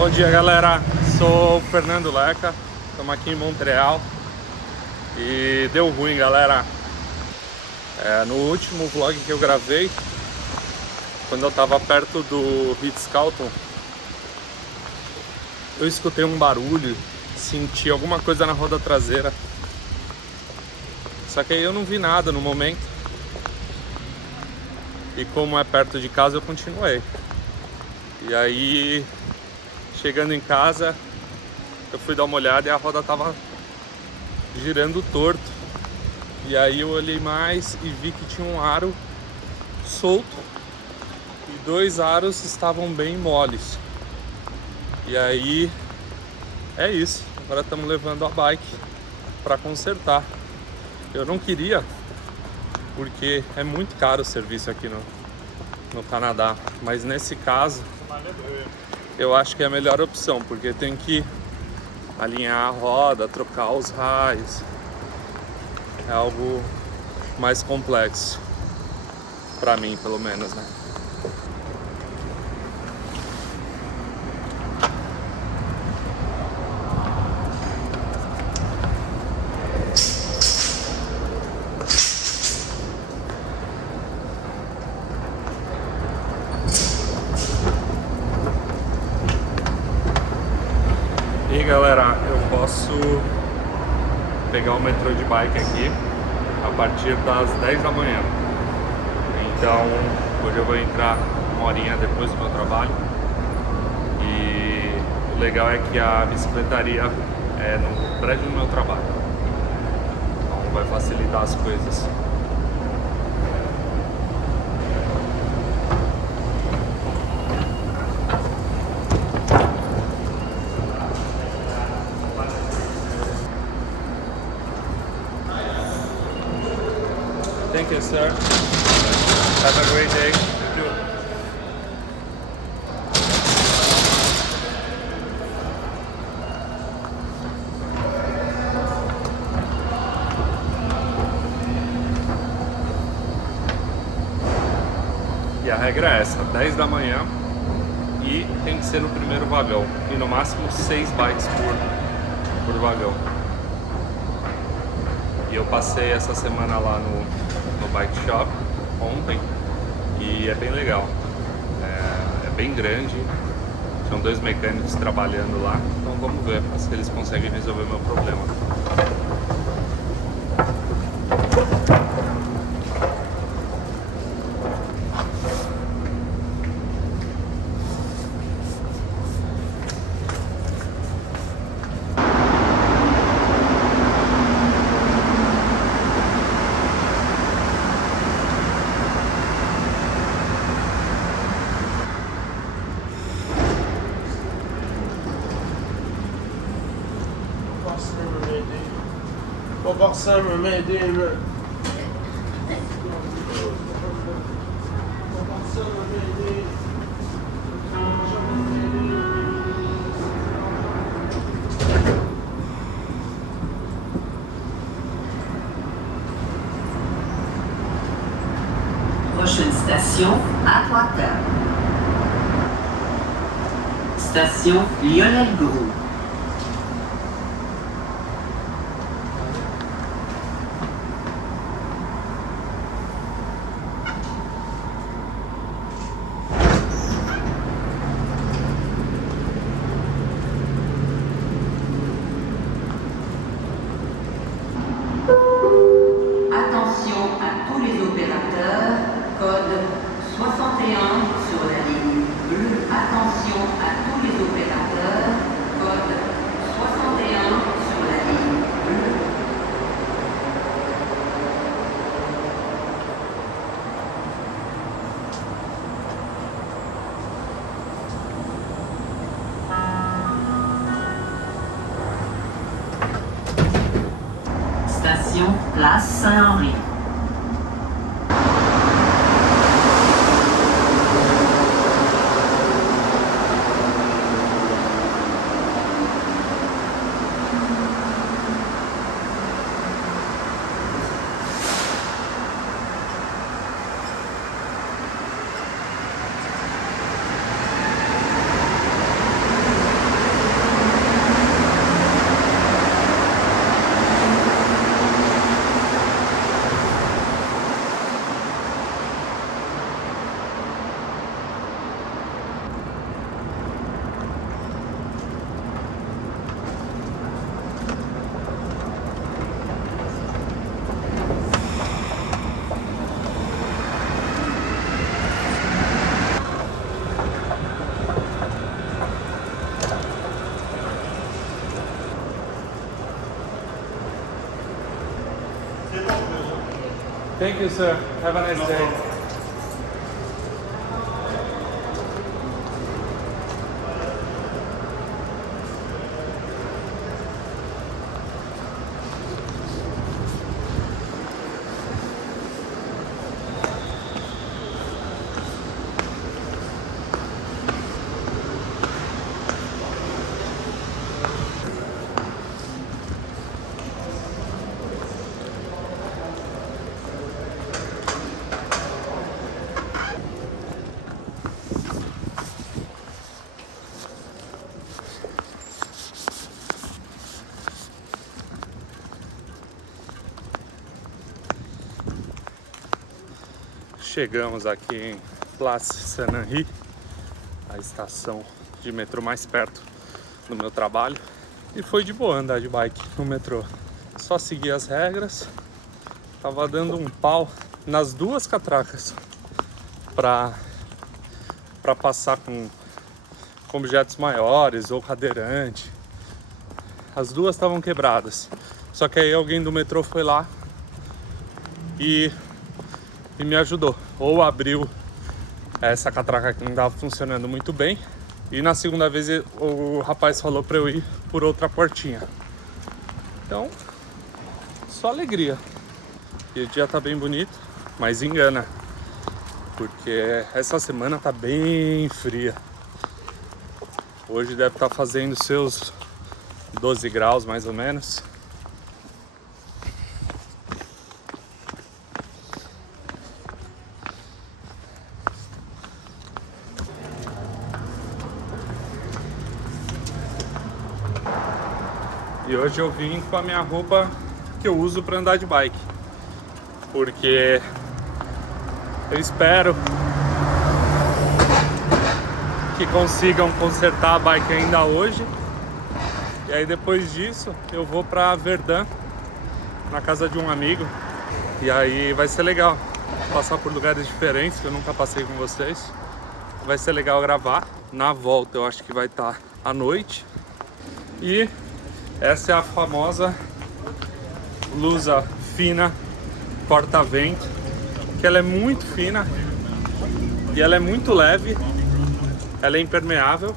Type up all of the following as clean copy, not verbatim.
Bom dia, galera, sou o Fernando Leca, estamos aqui em Montreal e deu ruim, galera. No último vlog que eu gravei, quando eu tava perto do Ritz-Carlton, eu escutei um barulho, senti alguma coisa na roda traseira, só que aí eu não vi nada no momento e como é perto de casa eu continuei. E aí, chegando em casa, eu fui dar uma olhada e a roda tava girando torto. E aí eu olhei mais e vi que tinha um aro solto e 2 aros estavam bem moles. E aí é isso. Agora estamos levando a bike para consertar. Eu não queria, porque é muito caro o serviço aqui no Canadá. Mas nesse caso, eu acho que é a melhor opção, porque tem que alinhar a roda, trocar os raios. É algo mais complexo, pra mim pelo menos, né? E galera, eu posso pegar o metrô de bike aqui a partir das 10 da manhã. Então hoje eu vou entrar uma horinha depois do meu trabalho. E o legal é que a bicicletaria é no prédio do meu trabalho, então vai facilitar as coisas. Thank you, sir. Have a great day. E a regra é essa, 10 da manhã e tem que ser no primeiro vagão. E no máximo 6 bikes por vagão. E eu passei essa semana lá no bike shop ontem e é bem legal, é bem grande, são 2 mecânicos trabalhando lá, então vamos ver se eles conseguem resolver meu problema. Vou passar me m'aider, man. Prochaine station, Atwater. Station Lionel-Groulx. Attention à tous les opérateurs, code 61 sur la ligne bleue. Attention à tous les opérateurs, code 61 sur la ligne bleue. Station Place Saint-Henri. Thank you, sir. Have a nice day. Chegamos aqui em Place Saint-Henri, a estação de metrô mais perto do meu trabalho. E foi de boa andar de bike no metrô. Só seguir as regras. Tava dando um pau nas duas catracas pra passar com objetos maiores ou cadeirante. As duas estavam quebradas. Só que aí alguém do metrô foi lá e me ajudou. Ou abriu essa catraca que não estava funcionando muito bem, e na segunda vez o rapaz falou para eu ir por outra portinha. Então, só alegria. E o dia tá bem bonito, mas engana, porque essa semana tá bem fria. Hoje deve estar fazendo seus 12 graus mais ou menos. E hoje eu vim com a minha roupa que eu uso para andar de bike, porque eu espero que consigam consertar a bike ainda hoje. E aí depois disso eu vou para Verdun, na casa de um amigo. E aí vai ser legal passar por lugares diferentes que eu nunca passei com vocês. Vai ser legal gravar. Na volta eu acho que vai estar à noite. E essa é a famosa blusa fina corta-vento, que ela é muito fina e ela é muito leve, ela é impermeável,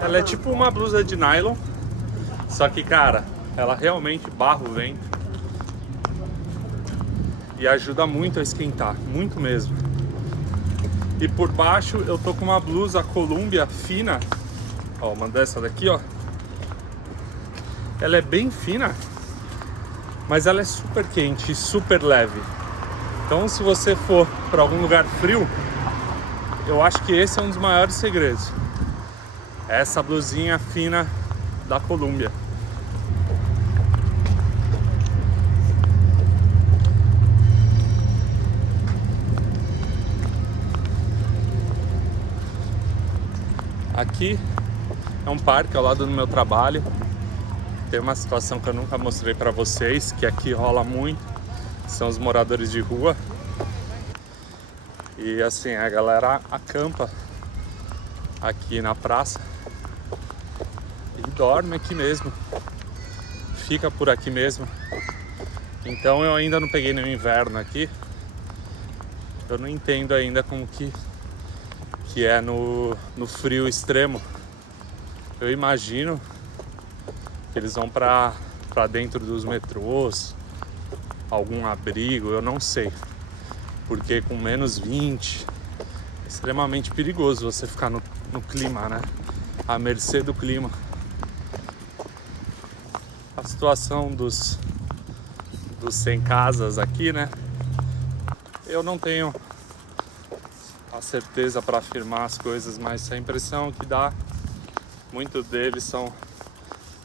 ela é tipo uma blusa de nylon, só que, cara, ela realmente barra o vento e ajuda muito a esquentar, muito mesmo. E por baixo eu tô com uma blusa Columbia fina, ó, uma dessa daqui, ó. Ela é bem fina, mas ela é super quente e super leve. Então, se você for para algum lugar frio, eu acho que esse é um dos maiores segredos. Essa blusinha fina da Columbia. Aqui é um parque ao lado do meu trabalho. Tem uma situação que eu nunca mostrei pra vocês, que aqui rola muito, são os moradores de rua. E assim, a galera acampa aqui na praça e dorme aqui mesmo, fica por aqui mesmo. Então eu ainda não peguei no inverno aqui, eu não entendo ainda como que é no frio extremo. Eu imagino que eles vão pra dentro dos metrôs, algum abrigo, eu não sei. Porque com menos 20 é extremamente perigoso você ficar no clima, né? À mercê do clima. A situação dos sem casas aqui, né? Eu não tenho a certeza para afirmar as coisas, mas a impressão que dá, muitos deles são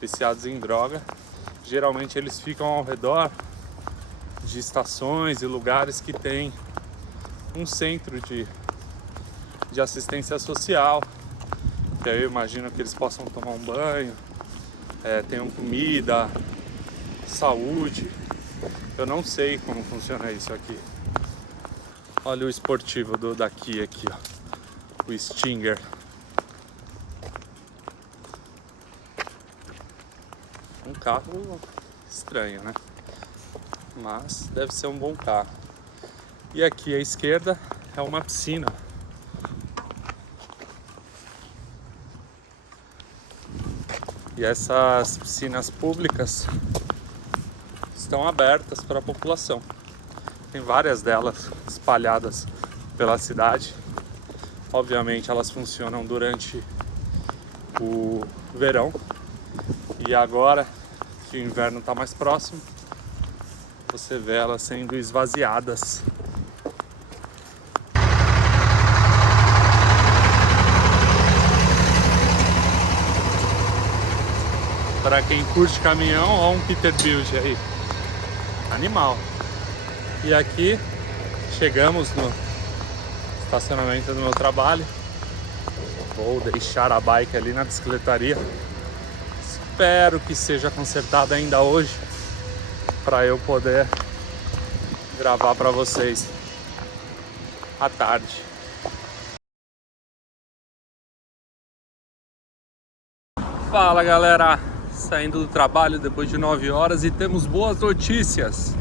viciados em droga. Geralmente eles ficam ao redor de estações e lugares que tem um centro de assistência social, que aí eu imagino que eles possam tomar um banho, tenham comida, saúde. Eu não sei como funciona isso aqui. Olha o esportivo daqui aqui, ó, o Stinger. Um carro estranho, né? mas deve ser um bom carro. E aqui à esquerda é uma piscina. E essas piscinas públicas estão abertas para a população. Tem várias delas espalhadas pela cidade. Obviamente elas funcionam durante o verão. E agora que o inverno está mais próximo, você vê elas sendo esvaziadas. Para quem curte caminhão, ó um Peterbilt aí. Animal. E aqui chegamos no estacionamento do meu trabalho. Vou deixar a bike ali na bicicletaria. Espero que seja consertada ainda hoje, para eu poder gravar para vocês à tarde. Fala galera, saindo do trabalho depois de 9 horas e temos boas notícias.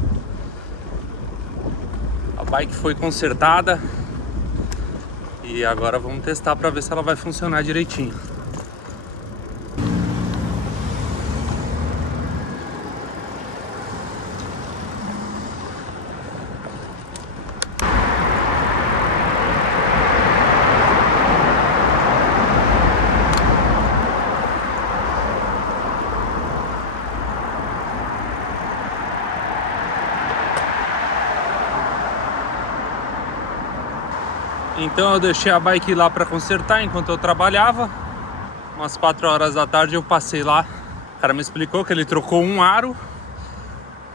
A bike foi consertada e agora vamos testar para ver se ela vai funcionar direitinho. Então eu deixei a bike lá para consertar enquanto eu trabalhava. Umas 4 horas da tarde eu passei lá. O cara me explicou que ele trocou um aro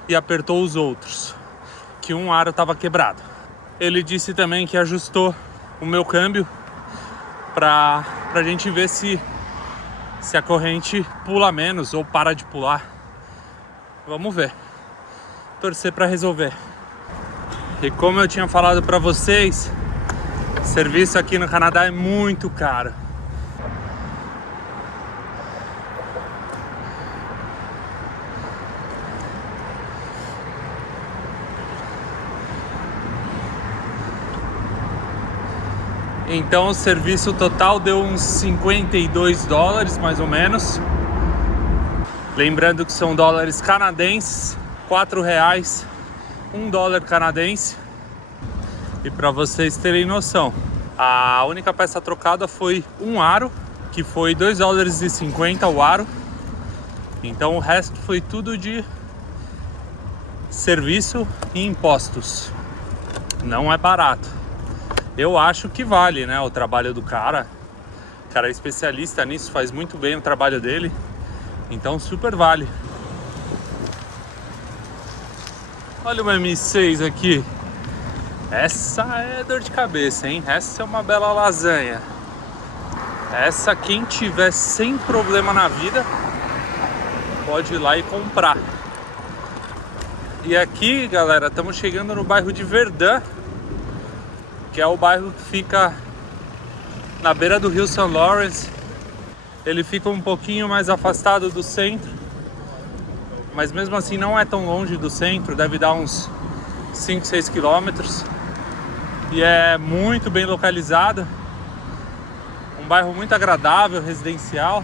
e apertou os outros, que um aro estava quebrado. Ele disse também que ajustou o meu câmbio pra gente ver se a corrente pula menos ou para de pular. Vamos ver. Torcer para resolver. E como eu tinha falado para vocês, serviço aqui no Canadá é muito caro. Então o serviço total deu uns $52 mais ou menos. Lembrando que são dólares canadenses, R$4, $1 canadense. E para vocês terem noção, a única peça trocada foi um aro, que foi $2,50 o aro. Então o resto foi tudo de serviço e impostos. Não é barato. Eu acho que vale, né, o trabalho do cara. O cara é especialista nisso, faz muito bem o trabalho dele. Então super vale. Olha uma M6 aqui. Essa é dor de cabeça, hein? Essa é uma bela lasanha. Essa, quem tiver sem problema na vida, pode ir lá e comprar. E aqui, galera, estamos chegando no bairro de Verdun, que é o bairro que fica na beira do rio St. Lawrence. Ele fica um pouquinho mais afastado do centro, mas mesmo assim não é tão longe do centro, deve dar uns 5, 6 quilômetros. E é muito bem localizado, um bairro muito agradável, residencial.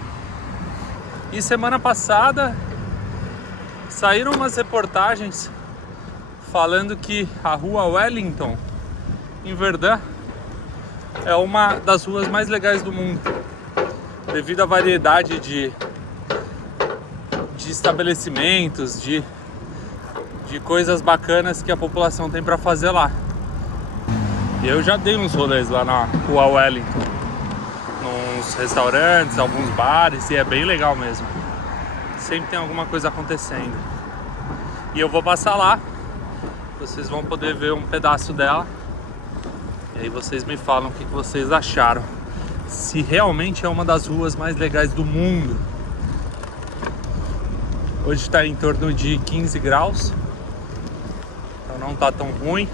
E semana passada saíram umas reportagens falando que a rua Wellington, em Verdun, é uma das ruas mais legais do mundo, devido à variedade de estabelecimentos, de coisas bacanas que a população tem para fazer lá. Eu já dei uns rolês lá na rua Wellington, nos restaurantes, alguns bares, e é bem legal mesmo. Sempre tem alguma coisa acontecendo. E eu vou passar lá, vocês vão poder ver um pedaço dela. E aí vocês me falam o que vocês acharam. Se realmente é uma das ruas mais legais do mundo. Hoje está em torno de 15 graus. Então não tá tão ruim.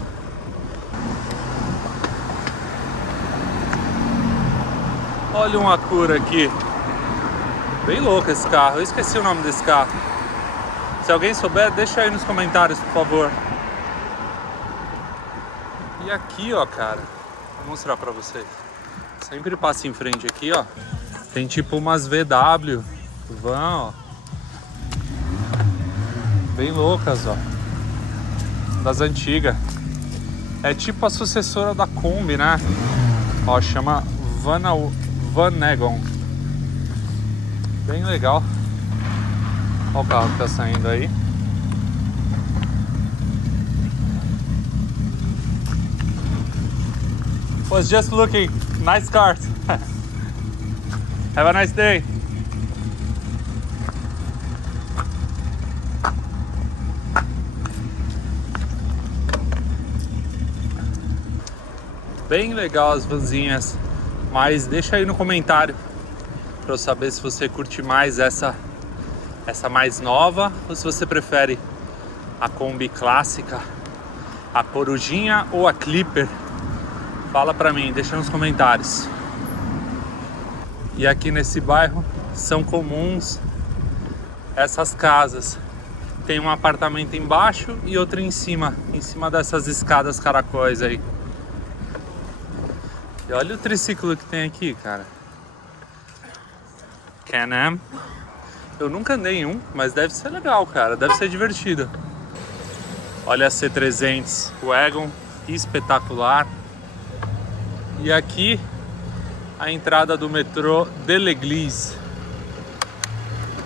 Olha um Acura aqui. Bem louco esse carro. Eu esqueci o nome desse carro. Se alguém souber, deixa aí nos comentários, por favor. E aqui, ó, cara, vou mostrar pra vocês. Sempre passa em frente aqui, ó. Tem tipo umas VW, van, ó. Bem loucas, ó. Das antigas. É tipo a sucessora da Kombi, né? Ó, chama Vanagon. Bem legal. Olha o carro que tá saindo aí. Was just looking. Nice cars. Have a nice day. Bem legal as vanzinhas, mas deixa aí no comentário para eu saber se você curte mais essa mais nova ou se você prefere a Kombi clássica, a Corujinha ou a Clipper. Fala pra mim, deixa nos comentários. E aqui nesse bairro são comuns essas casas. Tem um apartamento embaixo e outro em cima dessas escadas caracóis aí. E olha o triciclo que tem aqui, cara. Can-Am. Eu nunca andei em um, mas deve ser legal, cara. Deve ser divertido. Olha a C300 Wagon, espetacular. E aqui a entrada do metrô de l'Église,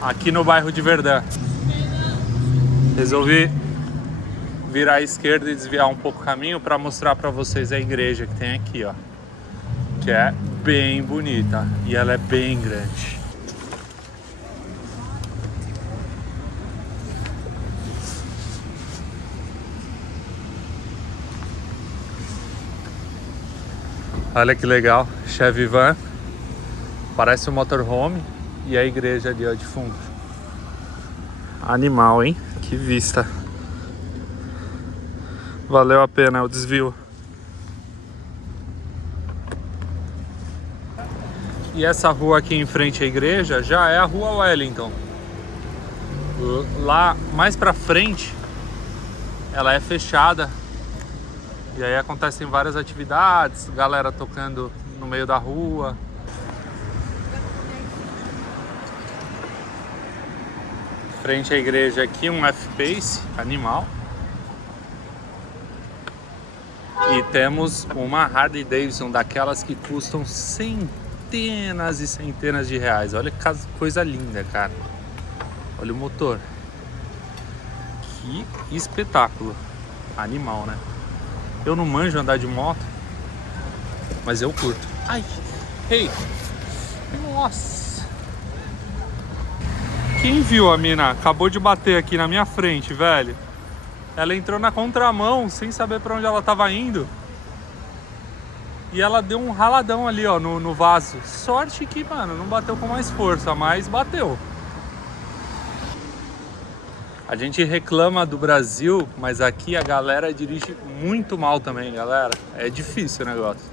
aqui no bairro de Verdun. Resolvi virar à esquerda e desviar um pouco o caminho para mostrar para vocês a igreja que tem aqui, ó. Que é bem bonita e ela é bem grande. Olha que legal, Chevy Van, parece um motorhome e a igreja ali, ó, de fundo. Animal, hein? Que vista. Valeu a pena o desvio. E essa rua aqui em frente à igreja já é a Rua Wellington. Lá mais pra frente ela é fechada. E aí acontecem várias atividades, galera tocando no meio da rua. Frente à igreja aqui um F-Pace, animal. E temos uma Harley Davidson, daquelas que custam centenas e centenas de reais. Olha que coisa linda, cara. Olha o motor. Que espetáculo. Animal, né? Eu não manjo andar de moto, mas eu curto. Ai, ei, nossa. Quem viu a mina acabou de bater aqui na minha frente, velho? Ela entrou na contramão sem saber pra onde ela tava indo. E ela deu um raladão ali, ó, no vaso. Sorte que, mano, não bateu com mais força, mas bateu. A gente reclama do Brasil, mas aqui a galera dirige muito mal também, galera. É difícil o negócio.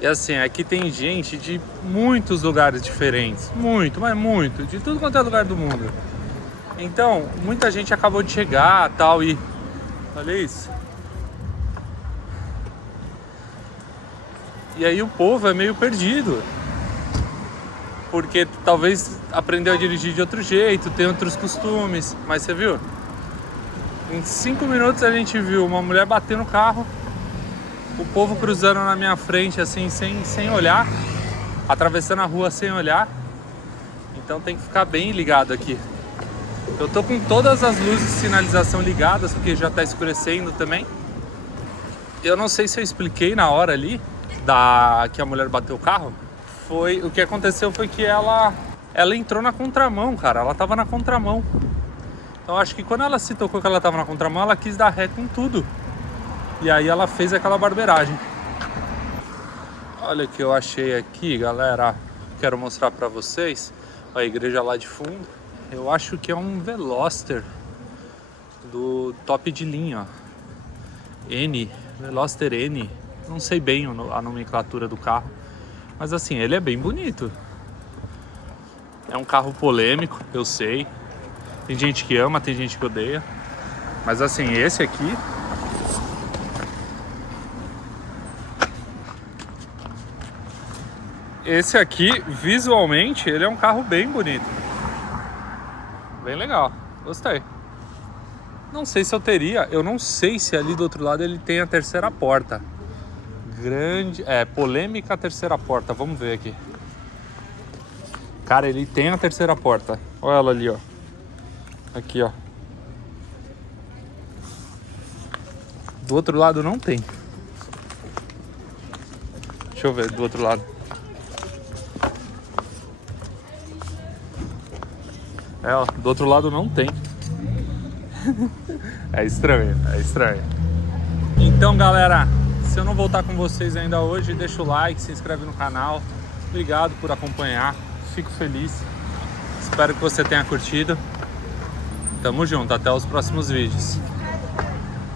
E assim, aqui tem gente de muitos lugares diferentes. Muito, mas muito. De tudo quanto é lugar do mundo. Então, muita gente acabou de chegar tal e... Olha isso. E aí o povo é meio perdido. Porque talvez aprendeu a dirigir de outro jeito, tem outros costumes. Mas você viu? Em 5 minutos a gente viu uma mulher bater no carro, o povo cruzando na minha frente assim, sem olhar, atravessando a rua sem olhar. Então tem que ficar bem ligado aqui. Eu tô com todas as luzes de sinalização ligadas, porque já tá escurecendo também. Eu não sei se eu expliquei na hora ali que a mulher bateu o carro. O que aconteceu foi que ela entrou na contramão, cara. Ela tava na contramão. Então acho que quando ela se tocou que ela tava na contramão, ela quis dar ré com tudo. E aí ela fez aquela barbeiragem. Olha o que eu achei aqui, galera. Quero mostrar pra vocês. A igreja lá de fundo. Eu acho que é um Veloster do top de linha, ó. Veloster N. Não sei bem a nomenclatura do carro. Mas assim, ele é bem bonito. É um carro polêmico, eu sei. Tem gente que ama, tem gente que odeia. Mas assim, esse aqui... Esse aqui, visualmente, ele é um carro bem bonito. Bem legal, gostei. Não sei se eu teria, eu não sei se ali do outro lado ele tem a terceira porta. Grande, polêmica a terceira porta, vamos ver aqui. Cara, ele tem a terceira porta. Olha ela ali, ó. Aqui, ó. Do outro lado não tem. Deixa eu ver do outro lado. Ó, do outro lado não tem. É estranho, é estranho. Então, galera, se eu não voltar com vocês ainda hoje, deixa o like, se inscreve no canal. Obrigado por acompanhar, fico feliz. Espero que você tenha curtido. Tamo junto, até os próximos vídeos.